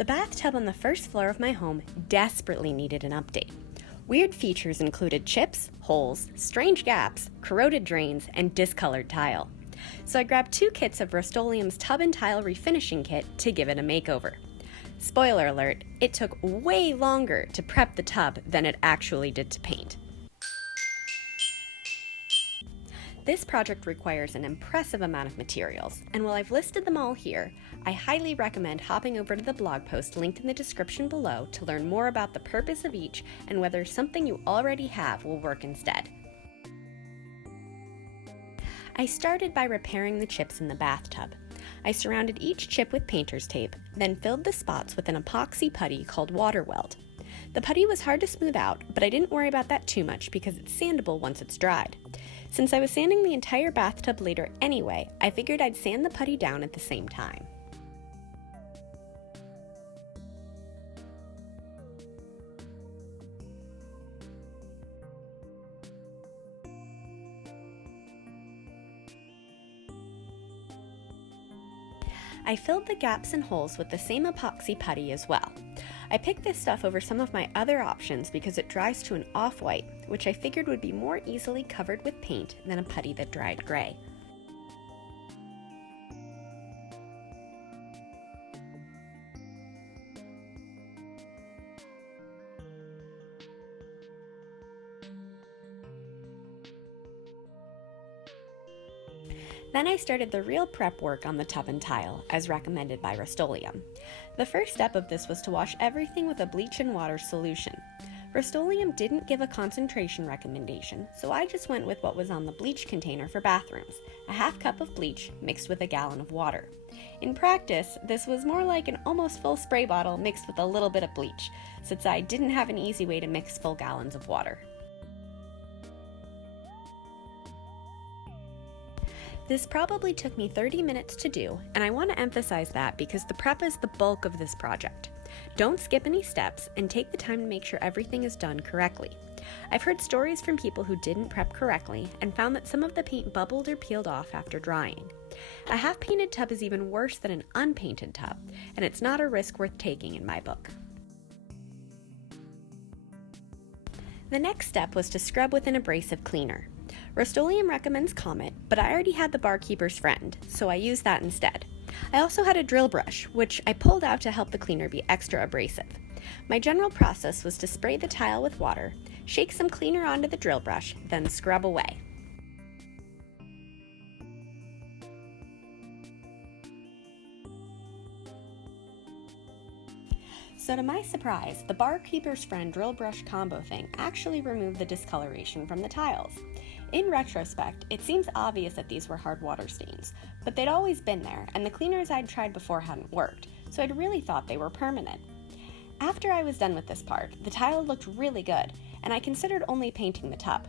The bathtub on the first floor of my home desperately needed an update. Weird features included chips, holes, strange gaps, corroded drains, and discolored tile. So I grabbed 2 kits of Rust-Oleum's tub and tile refinishing kit to give it a makeover. Spoiler alert, it took way longer to prep the tub than it actually did to paint. This project requires an impressive amount of materials, and while I've listed them all here, I highly recommend hopping over to the blog post linked in the description below to learn more about the purpose of each and whether something you already have will work instead. I started by repairing the chips in the bathtub. I surrounded each chip with painter's tape, then filled the spots with an epoxy putty called water weld. The putty was hard to smooth out, but I didn't worry about that too much because it's sandable once it's dried. Since I was sanding the entire bathtub later anyway, I figured I'd sand the putty down at the same time. I filled the gaps and holes with the same epoxy putty as well. I picked this stuff over some of my other options because it dries to an off-white, which I figured would be more easily covered with paint than a putty that dried gray. Then I started the real prep work on the tub and tile, as recommended by Rust-Oleum. The first step of this was to wash everything with a bleach and water solution. Rust-Oleum didn't give a concentration recommendation, so I just went with what was on the bleach container for bathrooms, a half cup of bleach mixed with a gallon of water. In practice, this was more like an almost full spray bottle mixed with a little bit of bleach, since I didn't have an easy way to mix full gallons of water. This probably took me 30 minutes to do, and I want to emphasize that because the prep is the bulk of this project. Don't skip any steps and take the time to make sure everything is done correctly. I've heard stories from people who didn't prep correctly and found that some of the paint bubbled or peeled off after drying. A half-painted tub is even worse than an unpainted tub, and it's not a risk worth taking in my book. The next step was to scrub with an abrasive cleaner. Rust-Oleum recommends Comet, but I already had the Barkeeper's Friend, so I used that instead. I also had a drill brush, which I pulled out to help the cleaner be extra abrasive. My general process was to spray the tile with water, shake some cleaner onto the drill brush, then scrub away. So to my surprise, the Barkeeper's Friend drill brush combo thing actually removed the discoloration from the tiles. In retrospect, it seems obvious that these were hard water stains, but they'd always been there, and the cleaners I'd tried before hadn't worked, so I'd really thought they were permanent. After I was done with this part, the tile looked really good, and I considered only painting the tub.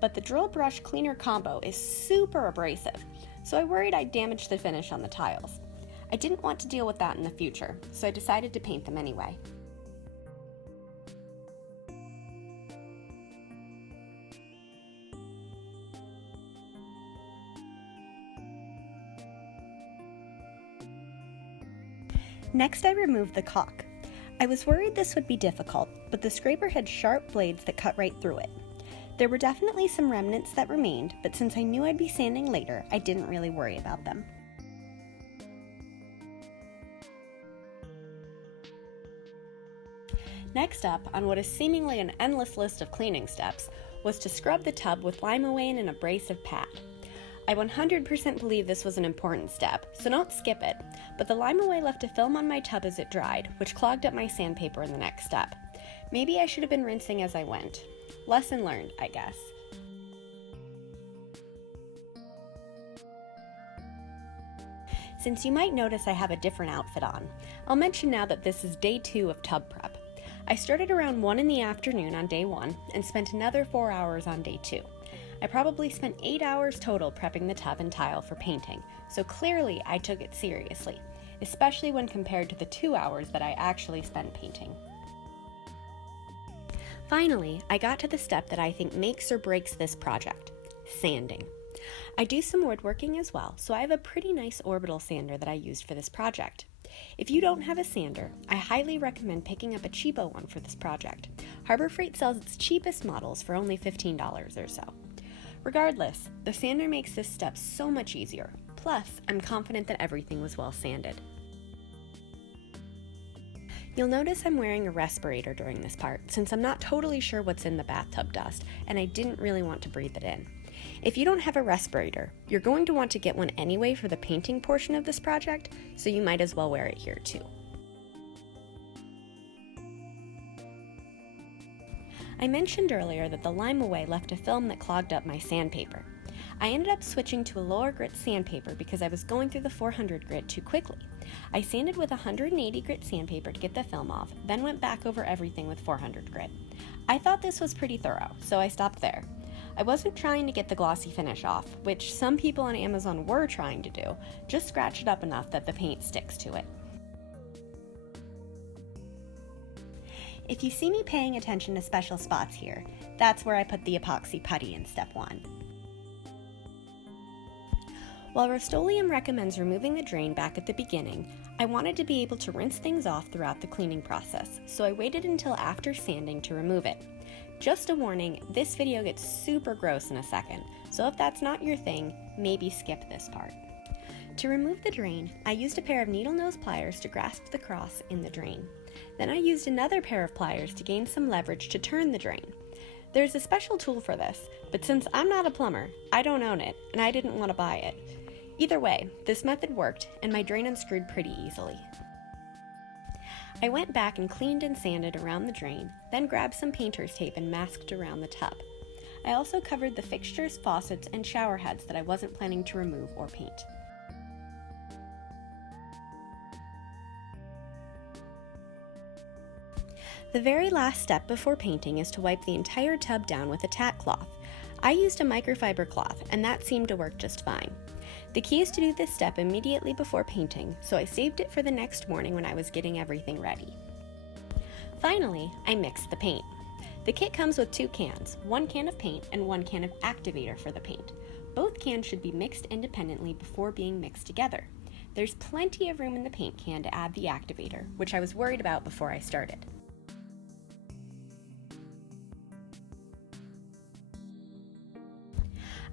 But the drill brush cleaner combo is super abrasive, so I worried I'd damage the finish on the tiles. I didn't want to deal with that in the future, so I decided to paint them anyway. Next, I removed the caulk. I was worried this would be difficult, but the scraper had sharp blades that cut right through it. There were definitely some remnants that remained, but since I knew I'd be sanding later, I didn't really worry about them. Next up, on what is seemingly an endless list of cleaning steps, was to scrub the tub with Lime-A-Wayne and abrasive pad. I 100% believe this was an important step, so don't skip it, but the Lime-A-Way left a film on my tub as it dried, which clogged up my sandpaper in the next step. Maybe I should have been rinsing as I went. Lesson learned, I guess. Since you might notice I have a different outfit on, I'll mention now that this is day 2 of tub prep. I started around 1 in the afternoon on day 1 and spent another 4 hours on day 2. I probably spent 8 hours total prepping the tub and tile for painting, so clearly I took it seriously, especially when compared to the 2 hours that I actually spent painting. Finally, I got to the step that I think makes or breaks this project: sanding. I do some woodworking as well, so I have a pretty nice orbital sander that I used for this project. If you don't have a sander, I highly recommend picking up a cheapo one for this project. Harbor Freight sells its cheapest models for only $15 or so. Regardless, the sander makes this step so much easier. Plus, I'm confident that everything was well sanded. You'll notice I'm wearing a respirator during this part, since I'm not totally sure what's in the bathtub dust, and I didn't really want to breathe it in. If you don't have a respirator, you're going to want to get one anyway for the painting portion of this project, so you might as well wear it here too. I mentioned earlier that the lime away left a film that clogged up my sandpaper. I ended up switching to a lower grit sandpaper because I was going through the 400 grit too quickly. I sanded with 180 grit sandpaper to get the film off, then went back over everything with 400 grit. I thought this was pretty thorough, so I stopped there. I wasn't trying to get the glossy finish off, which some people on Amazon were trying to do, just scratch it up enough that the paint sticks to it. If you see me paying attention to special spots here, that's where I put the epoxy putty in step 1. While Rust-Oleum recommends removing the drain back at the beginning, I wanted to be able to rinse things off throughout the cleaning process, so I waited until after sanding to remove it. Just a warning, this video gets super gross in a second, so if that's not your thing, maybe skip this part. To remove the drain, I used a pair of needle nose pliers to grasp the cross in the drain. Then I used another pair of pliers to gain some leverage to turn the drain. There's a special tool for this, but since I'm not a plumber, I don't own it, and I didn't want to buy it. Either way, this method worked, and my drain unscrewed pretty easily. I went back and cleaned and sanded around the drain, then grabbed some painter's tape and masked around the tub. I also covered the fixtures, faucets, and shower heads that I wasn't planning to remove or paint. The very last step before painting is to wipe the entire tub down with a tack cloth. I used a microfiber cloth, and that seemed to work just fine. The key is to do this step immediately before painting, so I saved it for the next morning when I was getting everything ready. Finally, I mixed the paint. The kit comes with 2 cans, 1 can of paint and 1 can of activator for the paint. Both cans should be mixed independently before being mixed together. There's plenty of room in the paint can to add the activator, which I was worried about before I started.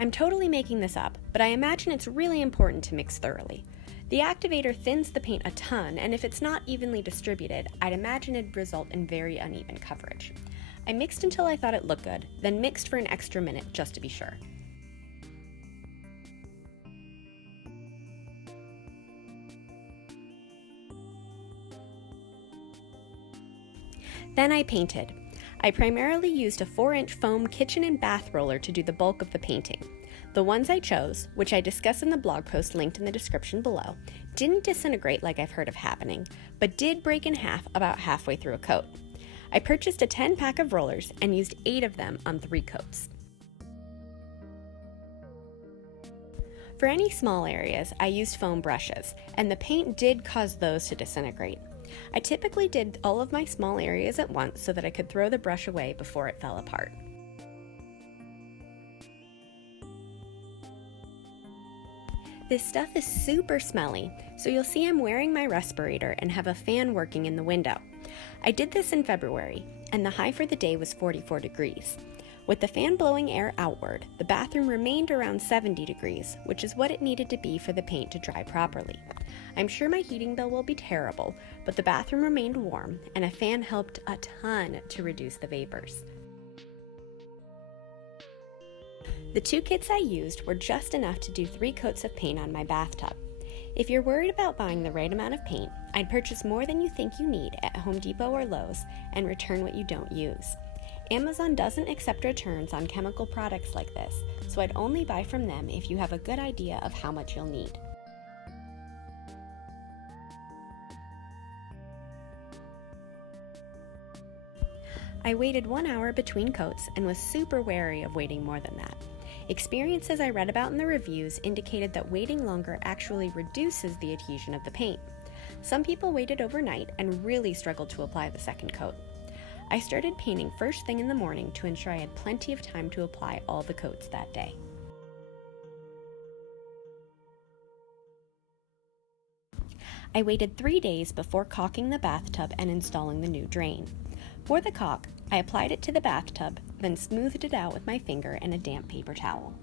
I'm totally making this up, but I imagine it's really important to mix thoroughly. The activator thins the paint a ton, and if it's not evenly distributed, I'd imagine it'd result in very uneven coverage. I mixed until I thought it looked good, then mixed for an extra minute just to be sure. Then I painted. I primarily used a 4-inch foam kitchen and bath roller to do the bulk of the painting. The ones I chose, which I discuss in the blog post linked in the description below, didn't disintegrate like I've heard of happening, but did break in half about halfway through a coat. I purchased a 10-pack of rollers and used 8 of them on 3 coats. For any small areas, I used foam brushes, and the paint did cause those to disintegrate. I typically did all of my small areas at once so that I could throw the brush away before it fell apart. This stuff is super smelly, so you'll see I'm wearing my respirator and have a fan working in the window. I did this in February, and the high for the day was 44 degrees. With the fan blowing air outward, the bathroom remained around 70 degrees, which is what it needed to be for the paint to dry properly. I'm sure my heating bill will be terrible, but the bathroom remained warm, and a fan helped a ton to reduce the vapors. The 2 kits I used were just enough to do 3 coats of paint on my bathtub. If you're worried about buying the right amount of paint, I'd purchase more than you think you need at Home Depot or Lowe's and return what you don't use. Amazon doesn't accept returns on chemical products like this, so I'd only buy from them if you have a good idea of how much you'll need. I waited 1 hour between coats and was super wary of waiting more than that. Experiences I read about in the reviews indicated that waiting longer actually reduces the adhesion of the paint. Some people waited overnight and really struggled to apply the second coat. I started painting first thing in the morning to ensure I had plenty of time to apply all the coats that day. I waited 3 days before caulking the bathtub and installing the new drain. For the caulk, I applied it to the bathtub, then smoothed it out with my finger and a damp paper towel.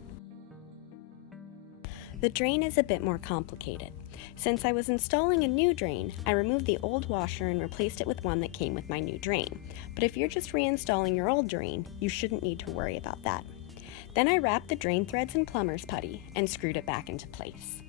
The drain is a bit more complicated. Since I was installing a new drain, I removed the old washer and replaced it with one that came with my new drain. But if you're just reinstalling your old drain, you shouldn't need to worry about that. Then I wrapped the drain threads in plumber's putty and screwed it back into place.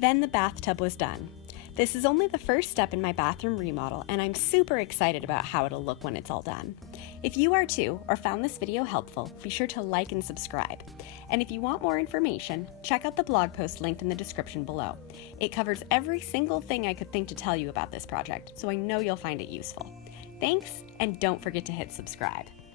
Then the bathtub was done. This is only the first step in my bathroom remodel, and I'm super excited about how it'll look when it's all done. If you are too, or found this video helpful, be sure to like and subscribe. And if you want more information, check out the blog post linked in the description below. It covers every single thing I could think to tell you about this project, so I know you'll find it useful. Thanks, and don't forget to hit subscribe.